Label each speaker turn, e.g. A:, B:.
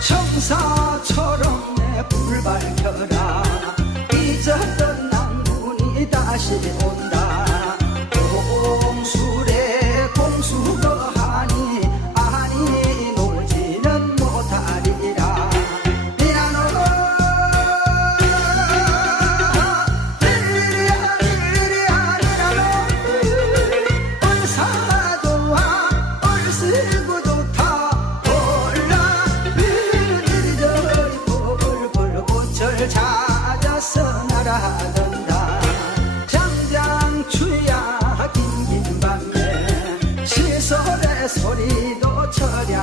A: 청사처럼 내 불 밝혀라. 잊었던 낭군이 다시 온다 찾아서 날아간다. 장장추야 긴긴 밤에 시소의 소리도 철야